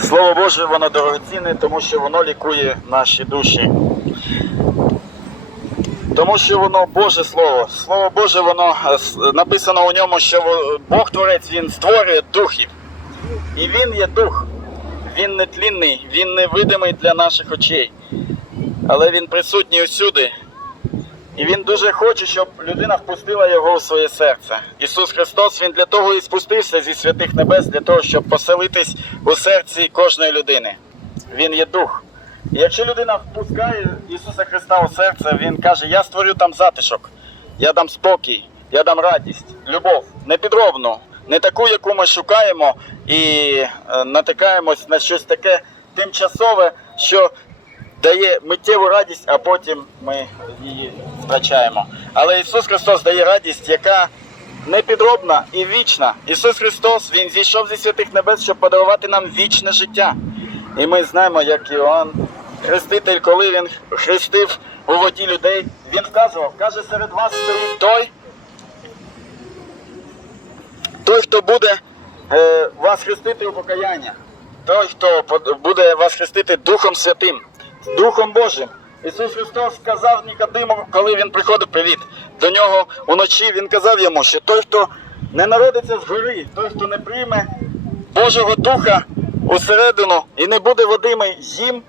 Слово Боже, воно дорогоцінне, тому що воно лікує наші душі. Тому що воно Боже Слово. Слово Боже, воно е, написано у ньому, що Бог Творець Він створює духів. І Він є дух. Він нетлінний, він невидимий для наших очей. Але він присутній усюди. І він дуже хоче, щоб людина впустила його у своє серце. Ісус Христос Він для того і спустився зі святих небес, для того, щоб поселитись у серці кожної людини. Він є дух. І якщо людина впускає Ісуса Христа у серце, Він каже: Я створю там затишок, я дам спокій, я дам радість, любов, не підробну, не таку, яку ми шукаємо і е, натикаємось на щось таке тимчасове, що дає миттєву радість, а потім ми її втрачаємо. Але Ісус Христос дає радість, яка непідробна і вічна. Ісус Христос Він зійшов зі святих небес, щоб подарувати нам вічне життя. І ми знаємо, як Іоанн, хреститель, коли він хрестив у воді людей, він вказував, каже, серед вас стоїть той, той, хто буде е, вас хрестити у покаяння, той, хто буде вас хрестити Духом Святим, Духом Божим. Ісус Христос сказав Нікодиму, коли він приходив привіт до нього уночі, він казав йому, що той, хто не народиться згори, той, хто не прийме Божого Духа усередину і не буде водими їм,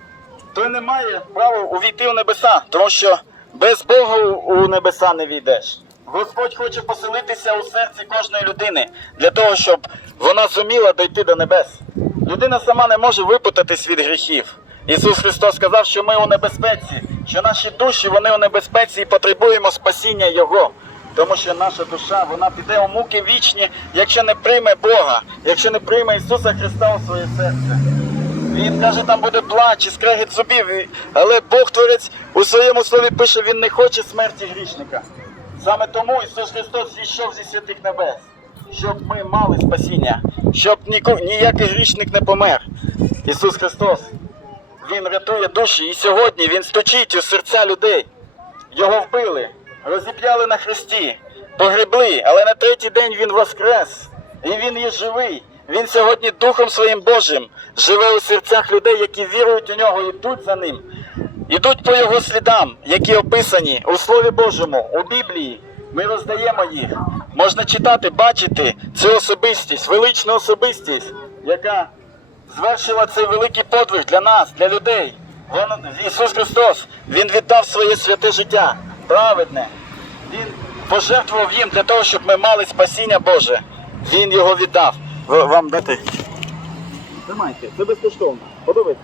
той не має права увійти у небеса, тому що без Бога у небеса не війдеш. Господь хоче поселитися у серці кожної людини для того, щоб вона зуміла дойти до небес. Людина сама не може випутатись від гріхів. Ісус Христос сказав, що ми у небезпеці, що наші душі вони у небезпеці і потребуємо спасіння Його. Тому що наша душа вона піде у муки вічні, якщо не прийме Бога, якщо не прийме Ісуса Христа у своє серце. Він каже, там буде плач і скрегіт зубів. Але Бог Творець у своєму слові пише, Він не хоче смерті грішника. Саме тому Ісус Христос зійшов зі святих небес, щоб ми мали спасіння, щоб ніякий грішник не помер. Ісус Христос, Він рятує душі, і сьогодні Він стучить у серця людей. Його вбили, розіп'яли на хресті, погребли, але на третій день він воскрес. І він є живий. Він сьогодні Духом Своїм Божим живе у серцях людей, які вірують у нього, йдуть за ним, ідуть по його слідам, які описані у Слові Божому, у Біблії. Ми роздаємо їх. Можна читати, бачити цю особистість, величну особистість, яка звершила цей великий подвиг для нас, для людей. Вон, Ісус Христос, Він віддав своє святе життя, праведне. Він пожертвував їм для того, щоб ми мали спасіння Боже. Він його віддав. В- Вам дати. Тримайте, це безкоштовно. Подобається?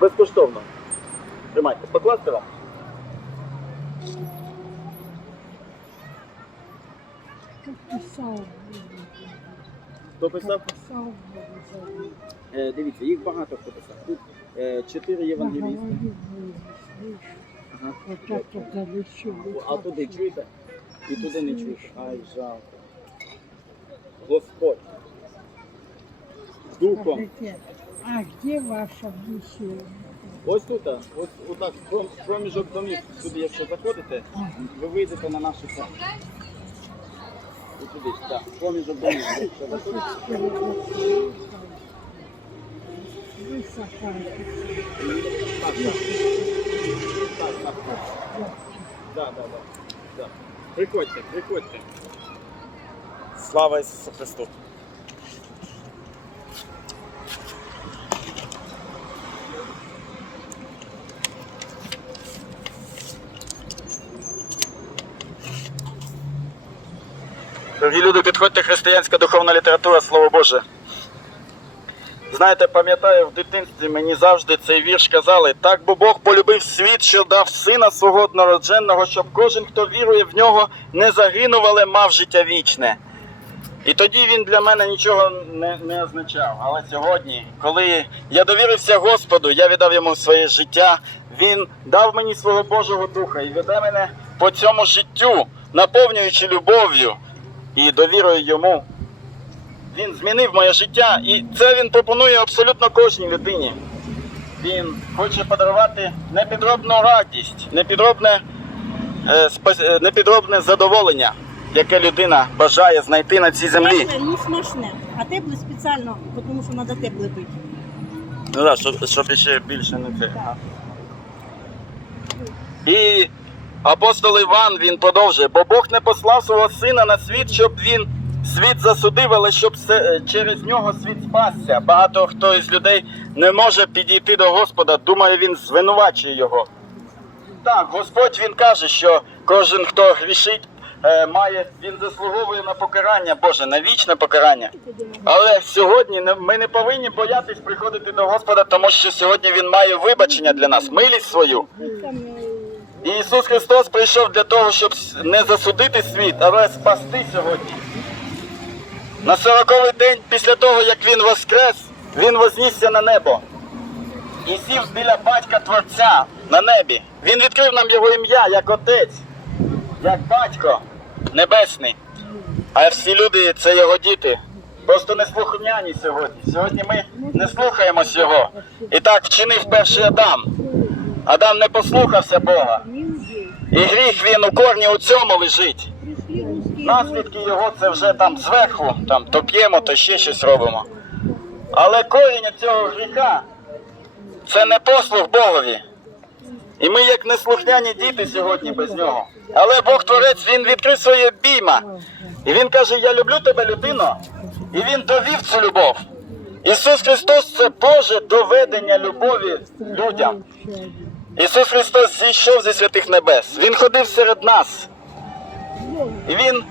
Безкоштовно. Тримайте. Покласти вам? Писав, Хто писав? Е, дивіться, їх багато хто писав. Тут е, чотири євангелісти. Ага. А туди чуєте? І туди не чуєте. Ай, жалко. Господь. Духом. А где ваша душа? Ось тут, ось отак, проміжок домів. Сюди, якщо заходите, ви вийдете на нашу церкву. Ось сюди, так. Так, так. Приходьте, приходьте. Слава Ісусу Христу! Дорогі люди, підходьте християнська духовна література, Слово Боже. Знаєте, пам'ятаю, в дитинстві мені завжди цей вірш казали: так бо Бог полюбив світ, що дав сина свого однородженного, щоб кожен, хто вірує в нього, не загинув, але мав життя вічне. І тоді він для мене нічого не, не означав. Але сьогодні, коли я довірився Господу, я віддав йому своє життя, він дав мені свого Божого Духа і веде мене по цьому життю, наповнюючи любов'ю і довірою йому. Він змінив моє життя, і це він пропонує абсолютно кожній людині. Він хоче подарувати непідробну радість, непідробне, е, е, непідробне задоволення. яке людина бажає знайти на цій землі. Тепле, ну смачне. А тепле спеціально, тому що треба тепле пити. Ну так, щоб, щоб ще більше не це. І апостол Іван він продовжує, бо Бог не послав свого сина на світ, щоб він світ засудив, але щоб через нього світ спасся. Багато хто із людей не може підійти до Господа, думає, він звинувачує його. Так, Господь він каже, що кожен, хто грішить, е, має, він заслуговує на покарання Боже, на вічне покарання. Але сьогодні ми не повинні боятись приходити до Господа, тому що сьогодні Він має вибачення для нас, милість свою. І Ісус Христос прийшов для того, щоб не засудити світ, але спасти сьогодні. На сороковий день після того, як Він воскрес, Він вознісся на небо і сів біля батька Творця на небі. Він відкрив нам його ім'я як отець, як батько небесний. А всі люди це його діти. Просто не сьогодні. Сьогодні ми не слухаємось його. І так вчинив перший Адам. Адам не послухався Бога. І гріх він у корні у цьому лежить. Наслідки його це вже там зверху, там то п'ємо, то ще щось робимо. Але корінь цього гріха це не послух Богові. І ми, як неслухняні діти сьогодні без нього. Але Бог Творець він відкрив своє обійма. І він каже: Я люблю тебе, людино. І він довів цю любов. Ісус Христос це Боже доведення любові людям. Ісус Христос зійшов зі святих небес. Він ходив серед нас. І Він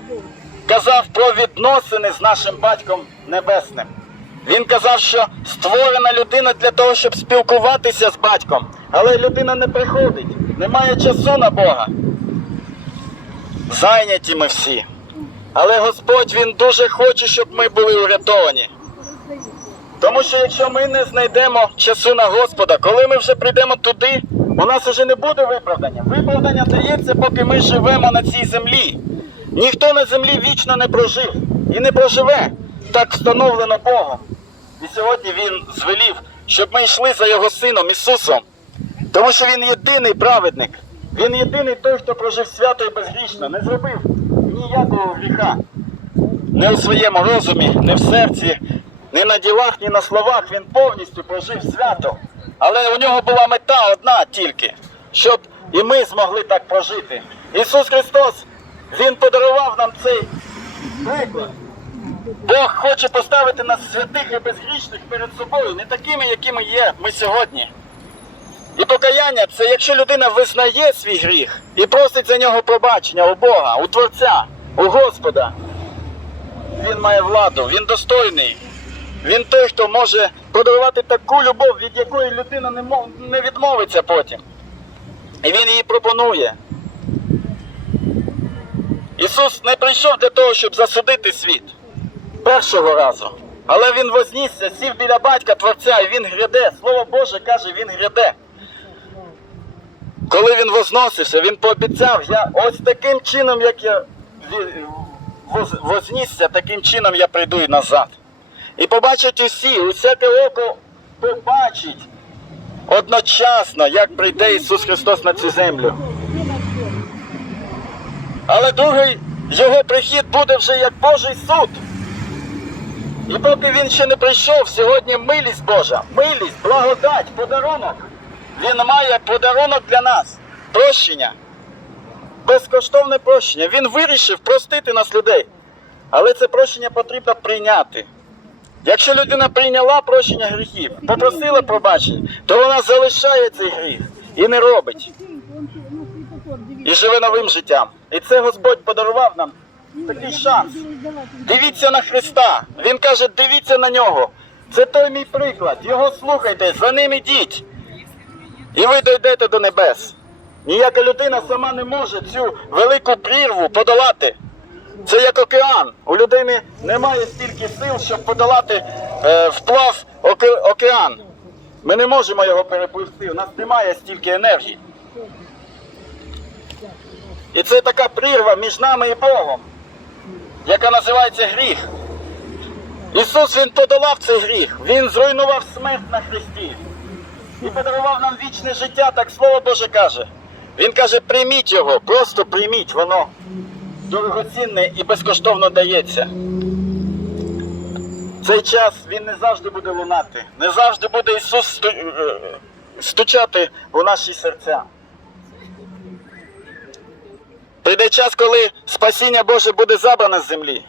казав про відносини з нашим батьком небесним. Він казав, що створена людина для того, щоб спілкуватися з батьком. Але людина не приходить, немає часу на Бога. Зайняті ми всі. Але Господь Він дуже хоче, щоб ми були урятовані. Тому що якщо ми не знайдемо часу на Господа, коли ми вже прийдемо туди, у нас вже не буде виправдання. Виправдання дається, поки ми живемо на цій землі. Ніхто на землі вічно не прожив і не проживе. Так встановлено Богом. І сьогодні Він звелів, щоб ми йшли за його сином Ісусом. Тому що Він єдиний праведник. Він єдиний той, хто прожив свято і безгрішно, не зробив ніякого гріха. Не у своєму розумі, не в серці, не на ділах, ні на словах. Він повністю прожив свято. Але у нього була мета одна тільки, щоб і ми змогли так прожити. Ісус Христос, Він подарував нам цей приклад. Бог хоче поставити нас святих і безгрішних перед собою, не такими, якими є ми сьогодні. І покаяння це якщо людина визнає свій гріх і просить за нього пробачення у Бога, у Творця, у Господа. Він має владу, він достойний. Він той, хто може подарувати таку любов, від якої людина не, не відмовиться потім. І він її пропонує. Ісус не прийшов для того, щоб засудити світ першого разу. Але він вознісся, сів біля батька Творця, і він гряде. Слово Боже каже, він гряде. Коли він возносився, він пообіцяв, я ось таким чином, як я вознісся, таким чином я прийду і назад. І побачать усі, усяке око побачить одночасно, як прийде Ісус Христос на цю землю. Але другий його прихід буде вже як Божий суд. І поки він ще не прийшов, сьогодні милість Божа, милість, благодать, подарунок. Він має подарунок для нас прощення. Безкоштовне прощення. Він вирішив простити нас людей. Але це прощення потрібно прийняти. Якщо людина прийняла прощення гріхів, попросила пробачення, то вона залишає цей гріх і не робить. І живе новим життям. І це Господь подарував нам такий шанс. Дивіться на Христа. Він каже, дивіться на нього. Це той мій приклад. Його слухайте, за ним ідіть. І ви дійдете до небес. Ніяка людина сама не може цю велику прірву подолати. Це як океан. У людини немає стільки сил, щоб подолати е, вплав оке- океан. Ми не можемо його перепливти. У нас немає стільки енергії. І це така прірва між нами і Богом, яка називається гріх. Ісус Він подолав цей гріх, Він зруйнував смерть на Христі і подарував нам вічне життя, так Слово Боже каже. Він каже, прийміть його, просто прийміть воно. Дорогоцінне і безкоштовно дається. Цей час він не завжди буде лунати, не завжди буде Ісус е, стучати у наші серця. Прийде час, коли спасіння Боже буде забране з землі.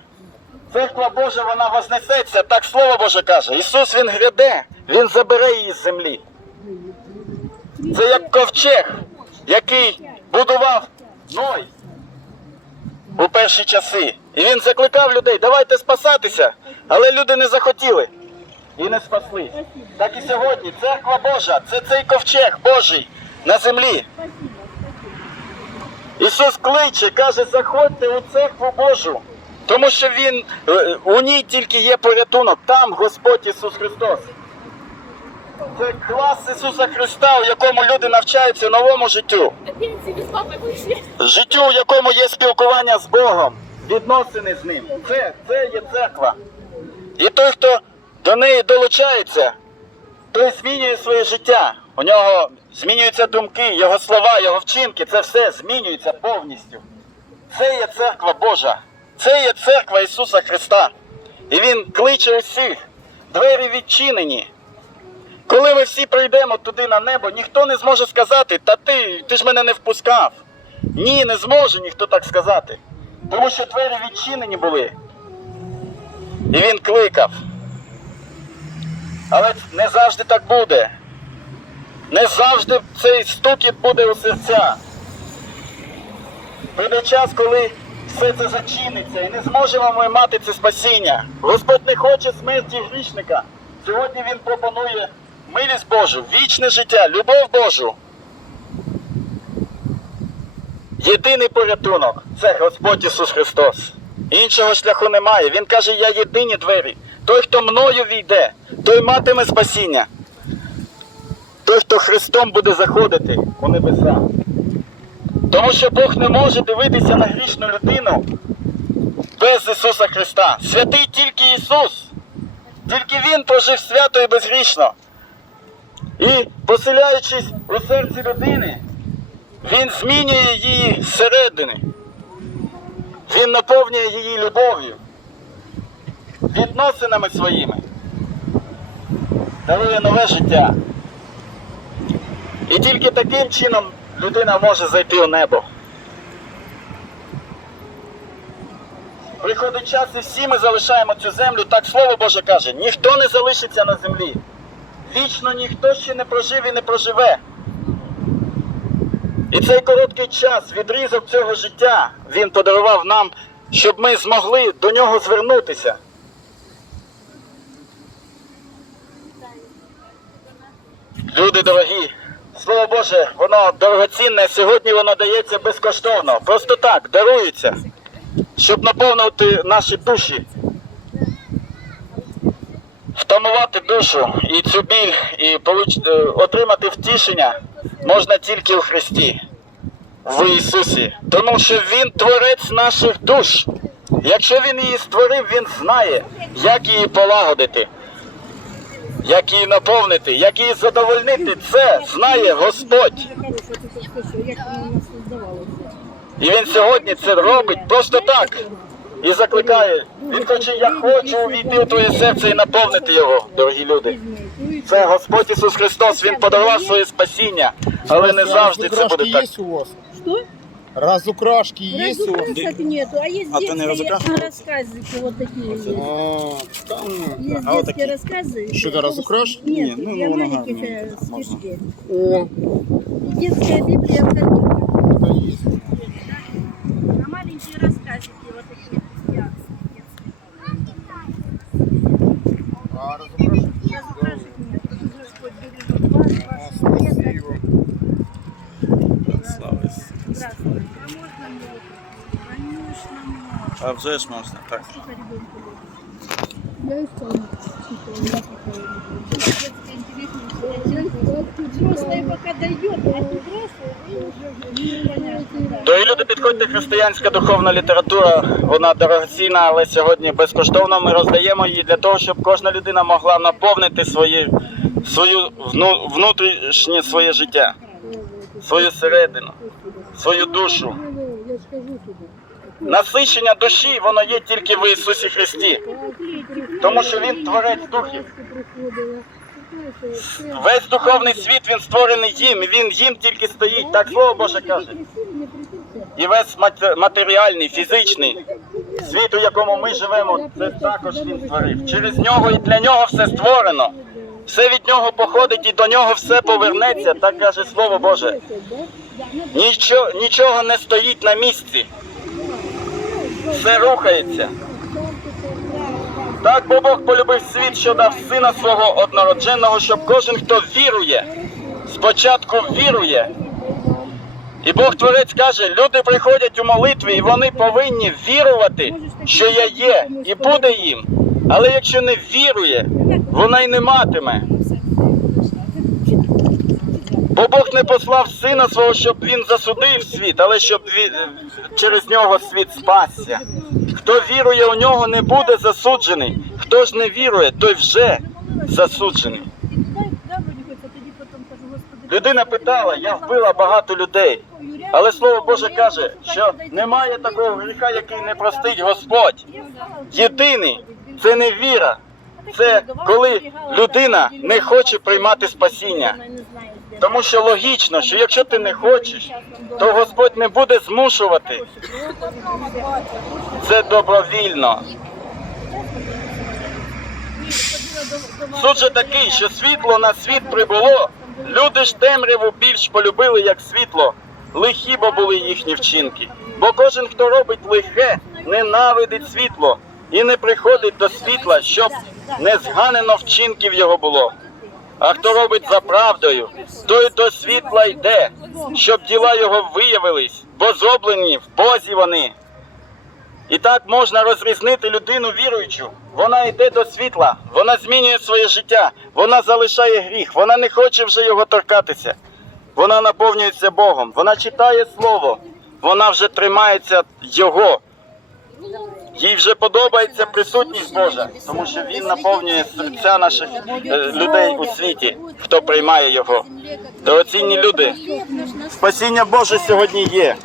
Церква Божа, вона вознесеться, так Слово Боже каже. Ісус Він гряде, Він забере її з землі. Це як ковчег, який будував Ной у перші часи. І він закликав людей, давайте спасатися. Але люди не захотіли і не спаслись. Так і сьогодні церква Божа це цей ковчег Божий на землі. Ісус кличе, каже, заходьте у церкву Божу, тому що Він е, у ній тільки є порятунок, там Господь Ісус Христос. Це клас Ісуса Христа, у якому люди навчаються новому життю. Життю, у якому є спілкування з Богом, відносини з ним. Це, це є церква. І той, хто до неї долучається, той змінює своє життя. У нього змінюються думки, його слова, його вчинки, це все змінюється повністю. Це є церква Божа, це є церква Ісуса Христа. І Він кличе усіх, двері відчинені. Коли ми всі прийдемо туди на небо, ніхто не зможе сказати, та ти, ти ж мене не впускав. Ні, не зможе ніхто так сказати. Тому що двері відчинені були. І він кликав. Але не завжди так буде. Не завжди цей стукіт буде у серця. Прийде час, коли все це зачиниться і не зможемо ми мати це спасіння. Господь не хоче смерті грішника. Сьогодні Він пропонує милість Божу, вічне життя, любов Божу. Єдиний порятунок це Господь Ісус Христос. Іншого шляху немає. Він каже, я єдині двері. Той, хто мною війде, той матиме спасіння. Той, хто Христом буде заходити у небеса. Тому що Бог не може дивитися на грішну людину без Ісуса Христа. Святий тільки Ісус. Тільки Він прожив свято і безгрішно. І поселяючись у серці людини, він змінює її зсередини. Він наповнює її любов'ю, відносинами своїми. Дарує нове життя. І тільки таким чином людина може зайти у небо. Приходить час і всі ми залишаємо цю землю, так слово Боже каже, ніхто не залишиться на землі. Вічно ніхто ще не прожив і не проживе. І цей короткий час, відрізок цього життя, він подарував нам, щоб ми змогли до нього звернутися. Люди дорогі, слово Боже, воно дорогоцінне, сьогодні воно дається безкоштовно. Просто так, дарується, щоб наповнити наші душі, втамувати душу і цю біль, і получ- е, отримати втішення можна тільки у Христі, в Ісусі. Тому що Він творець наших душ. Якщо Він її створив, Він знає, як її полагодити, як її наповнити, як її задовольнити. Це знає Господь. І він сьогодні це робить просто так І закликає. Він хоче, я хочу увійти у твоє серце і наповнити його, дорогі люди. Це Господь Ісус Христос, Він подарував своє спасіння, але не завжди це буде так. есть у вас? Что? Разукрашки есть у вас? Разукрасок нету, а есть А то не детские разукрашивают? рассказики вот такие есть. А, там... Есть А вот детские рассказы. Что, это разукраш? Нет, Не, ну, для ну, маленьких ага, э, ну, можно. стишки. О, И детская Библия в картинках. это есть. А маленькие рассказики А вже ж можна, так. Я исполню. Я Детская интересная. Взрослые пока дойдет, а взрослые, и уже непонятно. да. Дорогі люди, підходьте, християнська духовна література, вона дорогоцінна, але сьогодні безкоштовно ми роздаємо її для того, щоб кожна людина могла наповнити своє, свою вну, внутрішнє своє життя, свою середину, свою душу. Ну, я скажу тебе. Насичення душі, воно є тільки в Ісусі Христі. Тому що Він творець духів. Весь духовний світ він створений їм, він їм тільки стоїть. Так слово Боже каже. І весь мат- матеріальний, фізичний світ, у якому ми живемо, це також він створив. Через нього і для нього все створено. Все від нього походить і до нього все повернеться, так каже Слово Боже. Нічого, нічого не стоїть на місці. Все рухається. Так бо Бог полюбив світ, що дав сина свого однородженого, щоб кожен, хто вірує, спочатку вірує. І Бог Творець каже, люди приходять у молитві, і вони повинні вірувати, що я є, і буде їм. Але якщо не вірує, вона й не матиме. Бо Бог не послав сина свого, щоб він засудив світ, але щоб він, через нього світ спасся. Хто вірує у нього, не буде засуджений. Хто ж не вірує, той вже засуджений. Людина питала, я вбила багато людей. Але слово Боже каже, що немає такого гріха, який не простить Господь. Єдиний це не віра. Це коли людина не хоче приймати спасіння. Тому що логічно, що якщо ти не хочеш, то Господь не буде змушувати. Це добровільно. Суд же такий, що світло на світ прибуло, люди ж темряву більш полюбили, як світло. Лихі бо були їхні вчинки. Бо кожен, хто робить лихе, ненавидить світло і не приходить до світла, щоб не зганено вчинків його було. А хто робить за правдою, той до світла йде, щоб діла його виявились, бо зроблені в Бозі вони. І так можна розрізнити людину віруючу. Вона йде до світла, вона змінює своє життя, вона залишає гріх, вона не хоче вже його торкатися. Вона наповнюється Богом, вона читає Слово, вона вже тримається Його. Їй вже подобається присутність Божа, тому що Він наповнює серця наших е, людей у світі, хто приймає його. Дорогоцінні люди, спасіння Боже сьогодні є.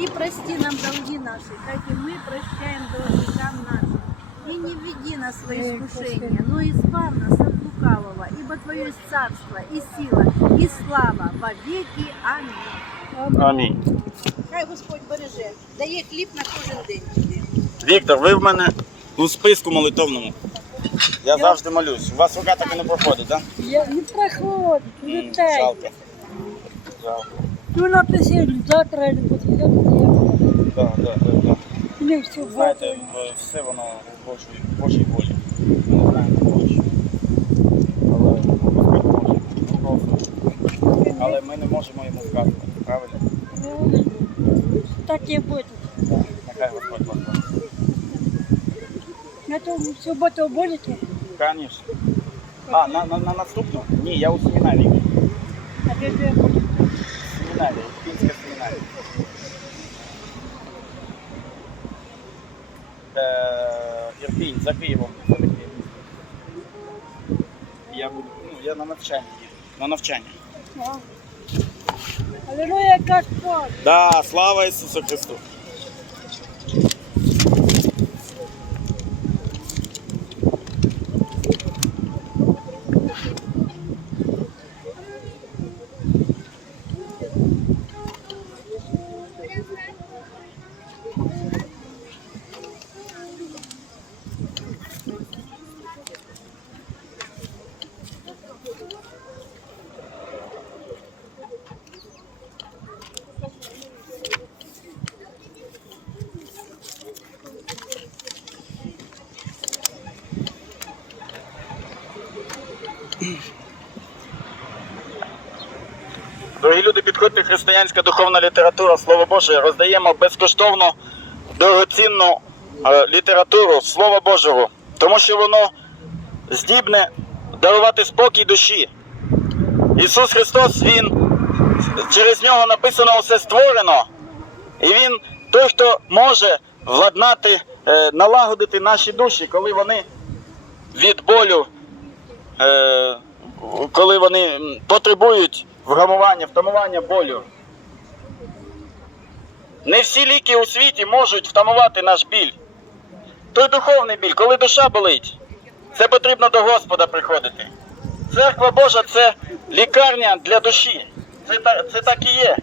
И прости нам долги наши, как и мы прощаем должникам нашим. И не введи нас в свои искушения, но избавь нас от лукавого, ибо Твое есть царство, и сила, и слава во веки. Аминь. Амінь. Хай Господь береже, дає хліб на кожен день. Віктор, ви в мене у списку молитовному. Я завжди молюсь. У вас рука так і не проходить, так? Я не проходит, М, летай. Жалко. Жалко. Ну написали завтра я буду. Да, да, да, да. Все Знаєте, в- все воно в Божій, в Божій волі. Ми не знаємо Божій. Але Господь може. Просто. Але ми не можемо йому вказувати, правильно? Так будет. Так. Нехай Господь вас благословить. На то в субботу будете? Конечно. А, на, на, на наступну? Ні, я у семінарі. А где ты будешь? Семінарі, Київська семінарія. Е, Ірпінь, за Києвом. за Києвом. Я буду, ну, я на навчання їду. На навчання. Аллилуйя, Господь! Да, слава Ісусу Христу. Дорогі люди, підходьте християнська духовна література, Слово Боже, роздаємо безкоштовно дорогоцінну е, літературу Слова Божого, тому що воно здібне дарувати спокій душі. Ісус Христос, Він через нього написано все створено, і Він той, хто може владнати, е, налагодити наші душі, коли вони від болю е, коли вони потребують вгамування, втамування болю. Не всі ліки у світі можуть втамувати наш біль. Той духовний біль, коли душа болить, це потрібно до Господа приходити. Церква Божа це лікарня для душі. Це, це так і є.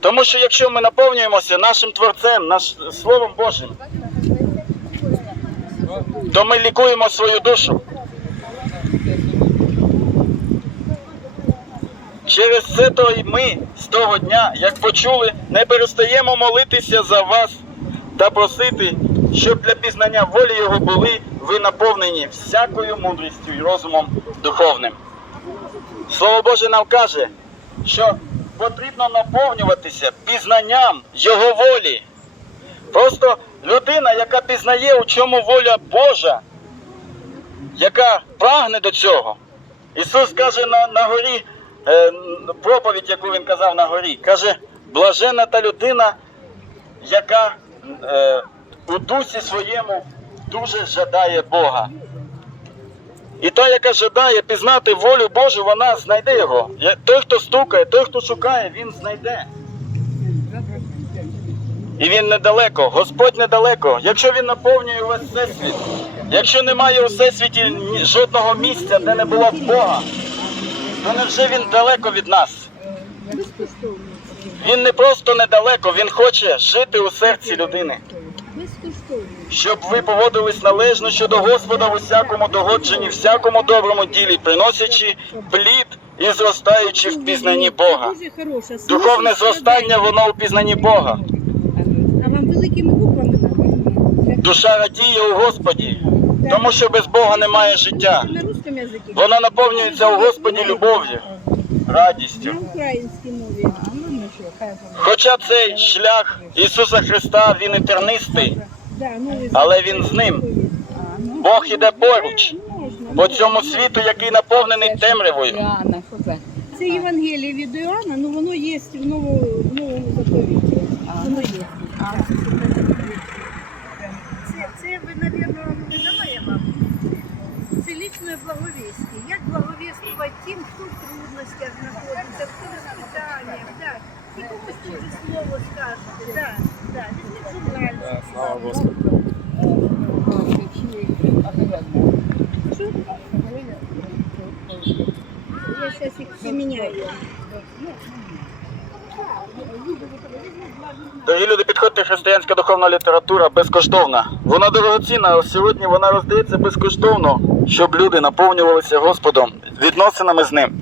Тому що якщо ми наповнюємося нашим Творцем, наш Словом Божим, то ми лікуємо свою душу. Через це то і ми з того дня, як почули, не перестаємо молитися за вас та просити, щоб для пізнання волі Його були ви наповнені всякою мудрістю і розумом духовним. Слово Боже нам каже, що потрібно наповнюватися пізнанням Його волі. Просто людина, яка пізнає, у чому воля Божа, яка прагне до цього. Ісус каже на, на горі, проповідь, яку він казав на горі, каже, блажена та людина, яка е, у дусі своєму дуже жадає Бога. І та, яка жадає пізнати волю Божу, вона знайде його. Той, хто стукає, той, хто шукає, він знайде. І він недалеко, Господь недалеко. Якщо він наповнює весь всесвіт, якщо немає у всесвіті жодного місця, де не було б Бога, то невже він далеко від нас? Він не просто недалеко, він хоче жити у серці людини. Щоб ви поводились належно щодо Господа в усякому догодженні, всякому доброму ділі, приносячи плід і зростаючи в пізнанні Бога. Духовне зростання, воно у пізнанні Бога. Душа радіє у Господі, тому що без Бога немає життя. На? Вона наповнюється у Господі любов'ю, радістю. Українській мові. Хоча цей шлях Ісуса Христа, він і тернистий, ну, але він з ним. Бог іде поруч по цьому світу, який наповнений темрявою. Це? Євангеліє від Іоанна, ну воно є в новому, в новому заповіті. Воно є. Це, це ви, мабуть, не дала я вам. Це лічне благовістя. Як благовістувати тим, хто в трудностях знаходиться, хто в испытаниях, да. І комусь дуже слово скажете, да, да. Візьміть журнальчик. Слава Господу. Я зараз їх поміняю. Дорогі люди, підходьте, християнська духовна література безкоштовна. Вона дорогоцінна, а сьогодні вона роздається безкоштовно, щоб люди наповнювалися Господом, відносинами з ним.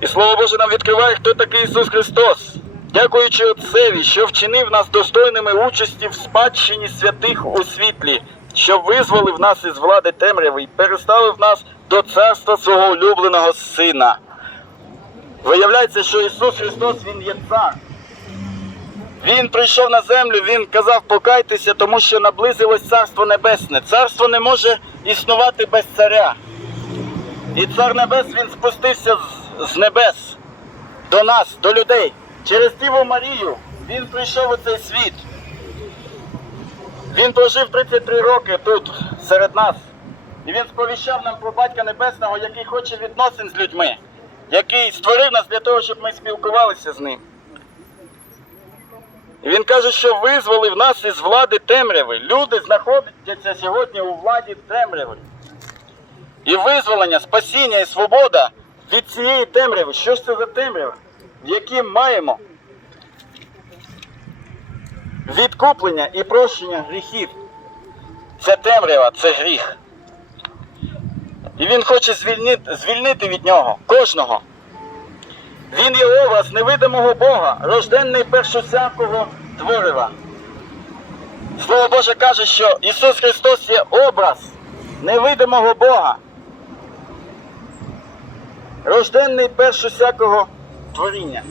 І Слово Боже нам відкриває, хто такий Ісус Христос. Дякуючи Отцеві, що вчинив нас достойними участі в спадщині святих у світлі, що визволив нас із влади темряви і переставив нас до царства свого улюбленого Сина. Виявляється, що Ісус Христос Він є цар. Він прийшов на землю, Він казав, покайтеся, тому що наблизилось Царство Небесне. Царство не може існувати без царя. І цар небес він спустився з, небес до нас, до людей. Через Діву Марію він прийшов у цей світ. Він прожив 33 роки тут, серед нас. І він сповіщав нам про Батька Небесного, який хоче відносин з людьми, який створив нас для того, щоб ми спілкувалися з ним. Він каже, що визволив нас із влади темряви. Люди знаходяться сьогодні у владі темряви. І визволення, спасіння і свобода від цієї темряви. Що ж це за темрява, в якій маємо відкуплення і прощення гріхів. Ця темрява це гріх. І він хоче звільнити, звільнити від нього кожного. Він є образ невидимого Бога, рожденний першосякого творива. Слово Боже каже, що Ісус Христос є образ невидимого Бога, рожденний першосякого творіння.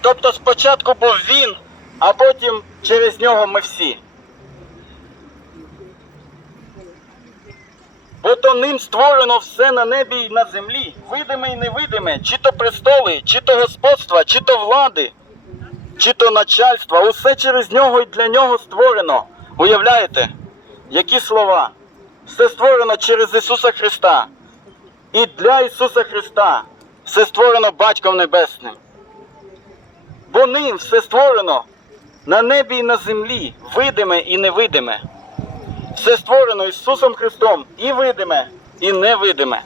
Тобто спочатку був він, а потім через нього ми всі. Бо то ним створено все на небі і на землі, видиме і невидиме, чи то престоли, чи то господства, чи то влади, чи то начальства. Усе через нього і для нього створено. Уявляєте, які слова? Все створено через Ісуса Христа. І для Ісуса Христа все створено Батьком Небесним. бо ним все створено на небі і на землі, видиме і невидиме. Все створено Ісусом Христом і видиме, і невидиме.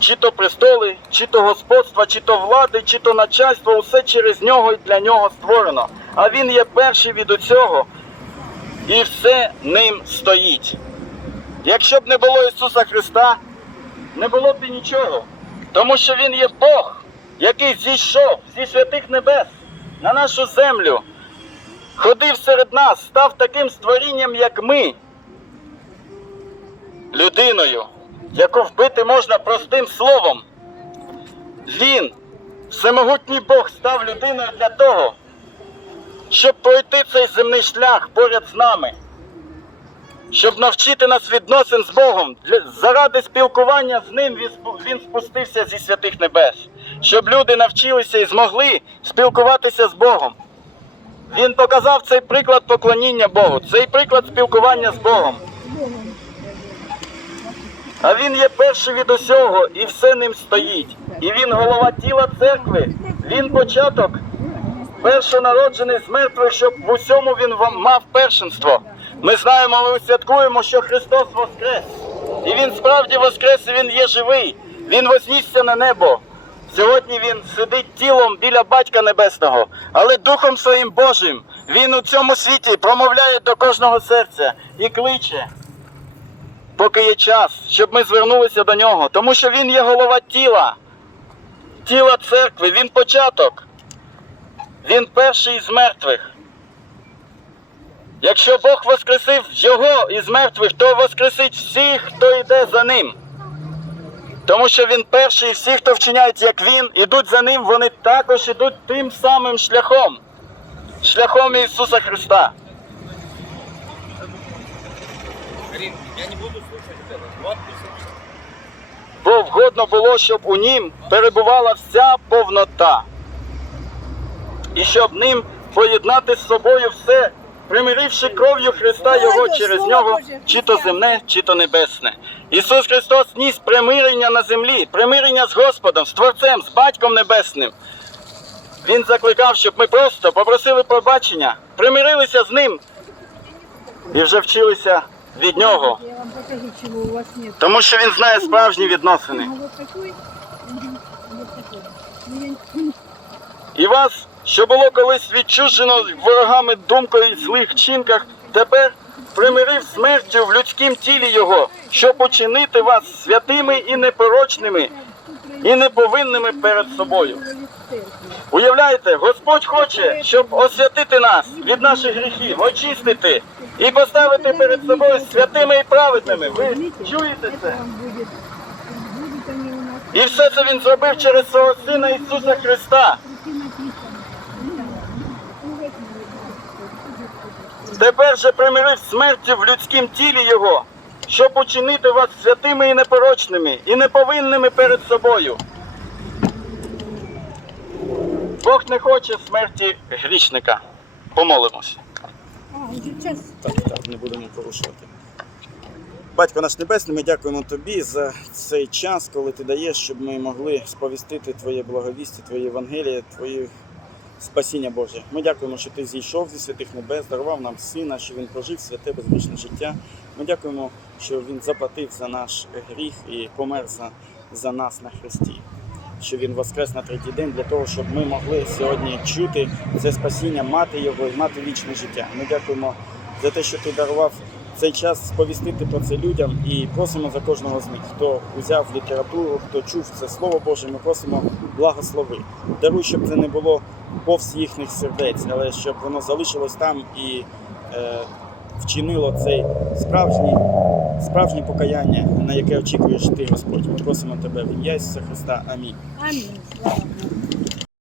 Чи то престоли, чи то господства, чи то влади, чи то начальство, усе через нього і для нього створено. А він є перший від усього, і все ним стоїть. Якщо б не було Ісуса Христа, не було б і нічого. Тому що Він є Бог, який зійшов зі святих небес на нашу землю, ходив серед нас, став таким створінням, як ми, людиною, яку вбити можна простим словом. Він, всемогутній Бог, став людиною для того, щоб пройти цей земний шлях поряд з нами щоб навчити нас відносин з Богом. Заради спілкування з ним він спустився зі святих небес, щоб люди навчилися і змогли спілкуватися з Богом. Він показав цей приклад поклоніння Богу, цей приклад спілкування з Богом. А він є перший від усього, і все ним стоїть. І він голова тіла церкви, він початок, першонароджений з мертвих, щоб в усьому він мав першинство. Ми знаємо, ми святкуємо, що Христос воскрес. І Він справді воскрес, і Він є живий. Він вознісся на небо. Сьогодні він сидить тілом біля Батька Небесного, але Духом Своїм Божим він у цьому світі промовляє до кожного серця і кличе, поки є час, щоб ми звернулися до нього, тому що він є голова тіла, тіла церкви, він початок, він перший із мертвих. Якщо Бог воскресив його із мертвих, то воскресить всіх, хто йде за ним. Тому що він перший, і всі, хто вчиняють, як він, ідуть за ним, вони також ідуть тим самим шляхом, шляхом Ісуса Христа. Бо вгодно було, щоб у нім перебувала вся повнота. І щоб ним поєднати з собою все, примиривши кров'ю Христа Його через нього, чи то земне, чи то небесне. Ісус Христос ніс примирення на землі, примирення з Господом, з Творцем, з Батьком Небесним. Він закликав, щоб ми просто попросили пробачення, примирилися з ним і вже вчилися від нього, тому що він знає справжні відносини. Ну, І вас, що було колись відчужено ворогами думкою і злих чинках, тепер примирив смертю в людськім тілі Його, щоб учинити вас святими і непорочними, і неповинними перед собою. Уявляєте, Господь хоче, щоб освятити нас від наших гріхів, очистити і поставити перед собою святими і праведними. Ви чуєте це? І все це він зробив через свого Сина Ісуса Христа. руки написаны. Ну, вот, ну, Тепер же примирив смертю в людськім тілі Його, щоб учинити вас святими і непорочними, і неповинними перед собою. Бог не хоче смерті грішника. Помолимося. Так, так, не будемо порушувати. Батько наш Небесний, ми дякуємо Тобі за цей час, коли ти даєш, щоб ми могли сповістити Твоє благовістя, Твоє Євангеліє, Твоє спасіння Боже. Ми дякуємо, що Ти зійшов зі святих небес, дарував нам сина, що він прожив святе безвічне життя. Ми дякуємо, що він заплатив за наш гріх і помер за, за нас на хресті. Що він воскрес на третій день для того, щоб ми могли сьогодні чути це спасіння, мати його і мати вічне життя. Ми дякуємо за те, що ти дарував цей час сповістити про це людям і просимо за кожного з них, хто взяв літературу, хто чув це слово Боже. Ми просимо благослови. Даруй, щоб це не було повз їхніх сердець, але щоб воно залишилось там і е, вчинило цей справжній, справжнє покаяння, на яке очікуєш ти, Господь. Ми просимо тебе в ім'я Ісуса Христа. Амінь. Богу.